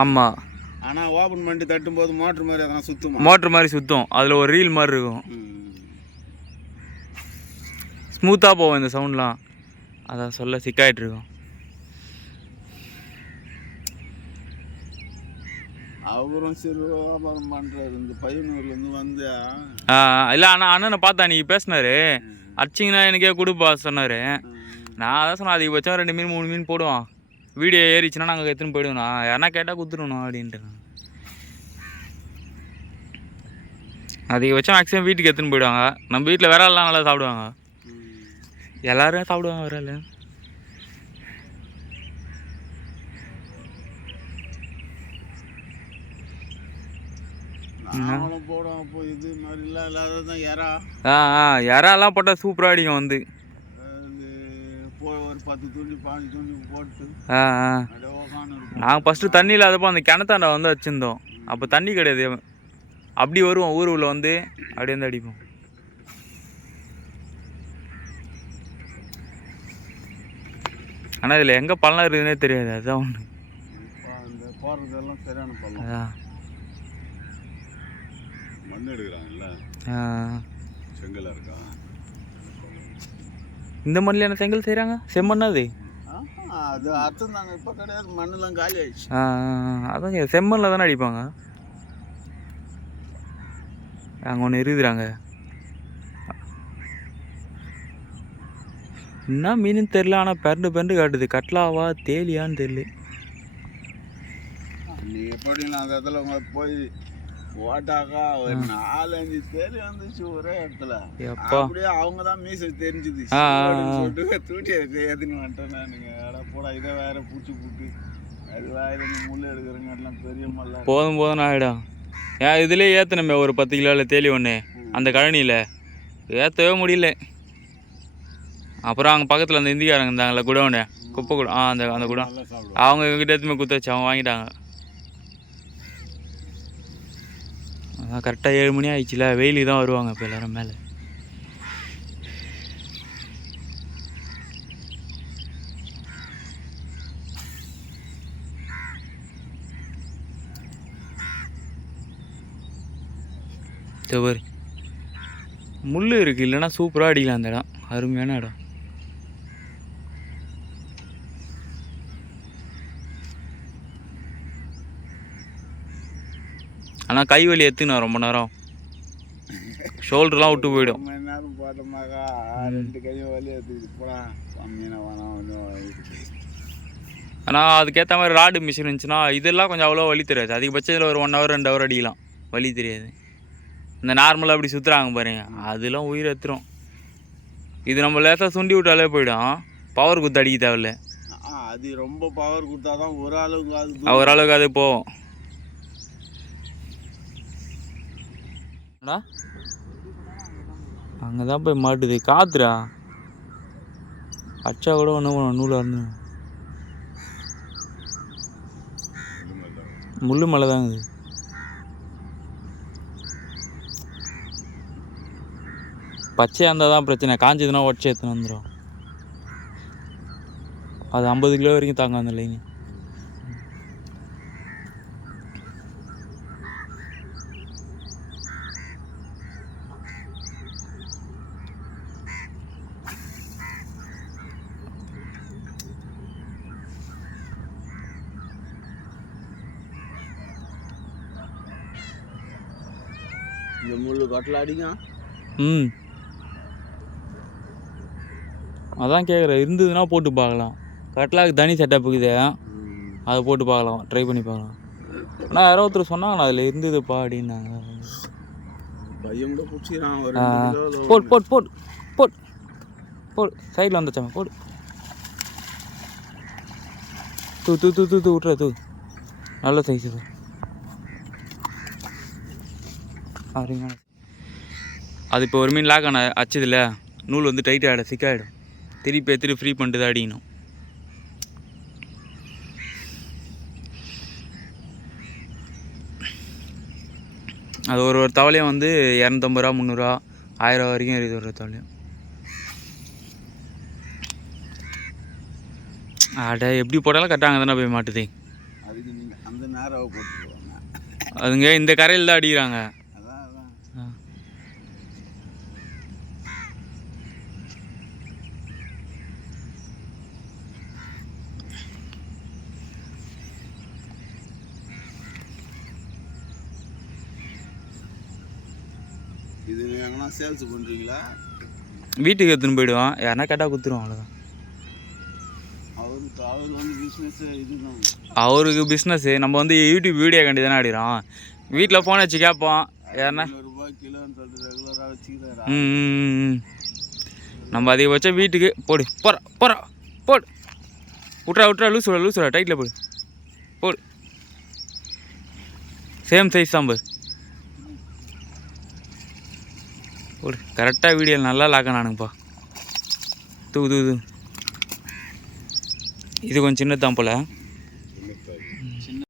ஆமாம் ஆனால் ஓப்பன் பண்ணிட்டு தட்டும் போது மோட்ரு மாதிரி அதெல்லாம் சுத்துமா? மோட்ரு மாதிரி சுற்றும் அதில் ஒரு ரீல் மாதிரி இருக்கும். ஸ்மூத்தாக போகும் இந்த சவுண்ட்லாம். அதான் சொல்ல சிக்காயிட்டு இருக்கும் அவரும் சிறு வியாபாரம் பண்ணுறாரு இந்த பையனூர்லேருந்து வந்து. ஆ இல்லை அண்ணா அண்ணனை பார்த்தா நீங்கள் பேசினாரு. அடிச்சிங்கன்னா எனக்கே கொடுப்பா சொன்னார். நான் அதான் சொன்னேன் அதிகபட்சம் ரெண்டு மீன் மூணு மீன் போடுவான். வீடியோ ஏறிச்சுன்னா நாங்கள் எடுத்துன்னு போயிடுவோண்ணா யாருன்னா கேட்டால் கொடுத்துருவோண்ணா அப்படின்ட்டு. அதிகபட்சம் மேக்ஸிமம் வீட்டுக்கு எடுத்துன்னு போயிடுவாங்க? நம்ம வீட்டில் விரால்லாம் நல்லா சாப்பிடுவாங்க. எல்லாரும் சாப்பிடுவாங்க விரால் நாங்களும் போடுவோம் இப்போ இது மாதிரிலாம் இல்லாததான் யாரா? ஆ ஆ யாரெல்லாம் போட்டால் சூப்பராக அடிக்கும் வந்து. பத்து பாஞ்சு போட்டு ஆ ஆ. நாங்கள் ஃபஸ்ட்டு தண்ணி இல்லாதப்போ அந்த கிணத்தாண்ட வந்து வச்சுருந்தோம். அப்போ தண்ணி கிடையாது. அப்படி வருவோம் ஊர் உள்ள வந்து அப்படியே வந்து அடிப்போம். ஆனால் இதில் எங்கே பள்ளம் இருக்குதுன்னே தெரியாது. அதுதான் ஒன்று சரியான பள்ளம். அதான் மண் எடுக்கிறாங்கல்ல? ஆ. செங்கலாக இருக்கா? இந்த மண்ணில் செங்கல் செய்கிறாங்க? செம்மண்ணா அது? அது அர்த்தம் தாங்க. இப்போ கிடையாது. மண்ணெல்லாம் காலி ஆயிடுச்சு. ஆ அதாங்க செம்மண்ணில் தானே அடிப்பாங்க. அங்கே ஒன்று இருக்குதுறாங்க. என்ன மீன் தெரில ஆனால் பெரண்டு பெரண்டு காட்டுது. கட்லாவா தேலியான்னு தெரியல. நீ எப்படி நான் அந்த இடத்துல போய் ஓட்டாக்கா ஒரு நாலஞ்சு தேடி வந்துச்சு ஒரே இடத்துல. அப்படியே அவங்க தான் மீசை தெரிஞ்சுது. சொல்லிட்டு தூட்டி எதுன்னு வந்துட்டேன் நானுங்க போடா இதை வேற பூச்சி போட்டு. அது வேற முள் எடுக்கிறங்க எல்லாம் பெரிய மல்ல போதும் போதும் ஆகிடும் ஏன் இதுலேயே ஏற்றணுமே ஒரு பத்து கிலோவில் தேலி ஒன்று அந்த கழனியில். ஏற்றவே முடியல. அப்புறம் அங்கே பக்கத்தில் அந்த இந்திக்காரங்க இருந்தாங்கல்ல குடோனு. குப்பை குடம் ஆ அந்த அந்த குடம் அவங்க இவங்ககிட்ட எடுத்துமே குத்த வச்சு அவங்க வாங்கிட்டாங்க. அதான் கரெக்டாக ஏழு மணி ஆயிடுச்சுல வெயிலுக்கு தான் வருவாங்க இப்போ எல்லோரும் மேலே. பாரு. முள் இருக்குது இல்லைன்னா சூப்பராக அடிக்கலாம் அந்த இடம். அருமையான இடம். ஆனால் கை வலி எடுத்துக்கணும் ரொம்ப நேரம். ஷோல்டர்லாம் விட்டு போயிடும். ரொம்ப நேரம் போட்டோமாக்கா ரெண்டு கையும் வலி எடுத்துக்கிட்டு ஆனால் அதுக்கேற்ற மாதிரி ராடு மிஷின் இருந்துச்சுன்னா இதெல்லாம் கொஞ்சம் அவ்வளோ வலி தெரியாது. அதிகபட்சம் இதில் ஒரு ஒன் ஹவர் ரெண்டு ஹவர் அடிக்கலாம். வலி தெரியாது. இந்த நார்மலாக அப்படி சுற்றுறாங்க பாருங்க. அதெல்லாம் உயிர் எடுத்துரும் இது நம்ம லேசாக சுண்டி விட்டாலே போயிடும். பவர் குத்து அடிக்க தேவையில்ல. அது ரொம்ப பவர் கொடுத்தாதான் ஒரு அளவுக்கு அது. ஓரளவுக்கு அது போகும். அங்கே தான் போய் மாட்டுது. காத்துடா. அச்சா கூட ஒன்று நூலாக இருந்து. முள்ளு மலை தாங்க பச்சையாக இருந்தால் தான் பிரச்சனை. காஞ்சதுன்னா உடச்சி எடுத்துன்னு வந்துடும் அது ஐம்பது கிலோ வரைக்கும் தாங்க அந்த லைனு இந்த முள்ளு கட்டில் அடிக்கும். ம். அதான் கேட்குறேன் இருந்ததுன்னா போட்டு பார்க்கலாம். கட்லாக்கு தனி செட்டப் இருக்குது. அதை போட்டு பார்க்கலாம் ட்ரை பண்ணி பார்க்கலாம். ஆனால் யாரோ ஒருத்தர் சொன்னாங்கண்ணா அதில் இருந்ததுப்பா அப்படின்னாங்க. பையன் கூட பிடிச்சிக்கிறான் boat boat boat boat. Boat சைடில் வந்துச்சாம போடு. தூ தூ தூ தூ தூ விட்ற தூ. நல்ல சைஸ் அப்படிங்க அது இப்போ ஒரு மீன் லாக் ஆன அச்சதில்ல நூல் வந்து டைட் ஆகிடும் சிக்காயிடும் திருப்பி எடுத்துட்டு ஃப்ரீ பண்ணிட்டு தான் அடிக்கணும். அது ஒரு ஒரு தவளையும் வந்து இரநூத்தம்பது ரூபா முந்நூறுரூவா ஆயிரம் வரைக்கும் இருக்குது ஒரு தவளையும். அட எப்படி போட்டாலும் கரெக்டாக அங்கே தானே போய் மாட்டுது. அதுங்க இந்த கரையில் தான் அடிக்கிறாங்க. இது எங்கன்னா சேல்ஸ் பண்ணுறீங்களா வீட்டுக்கு எடுத்துன்னு போயிடுவான். யாருன்னா கேட்டால் குத்துருவான் அவ்வளோதான் அவருக்கு பிஸ்னஸ்ஸு நம்ம வந்து யூடியூப் வீடியோ கண்டி தானே அடிக்கிறோம் வீட்டில் ஃபோன் வச்சு கேட்போம். யாருன்னா ரூபாய் கிலோன்னு சொல்லிட்டு ரெகுலராக ம். நம்ம அதிகபட்சம் வீட்டுக்கு போடு. போற போற போடு. விட்றா விட்றா லூஸ் விட லூஸ் விட டைட்டில் போடு. போடு. சேம் சைஸ் தான் பாரு போடு. கரெக்டாக வீடியோ நல்லா லாக்க நானுங்கப்பா தூ தூ தூ. இது கொஞ்சம் சின்னதான் போல்.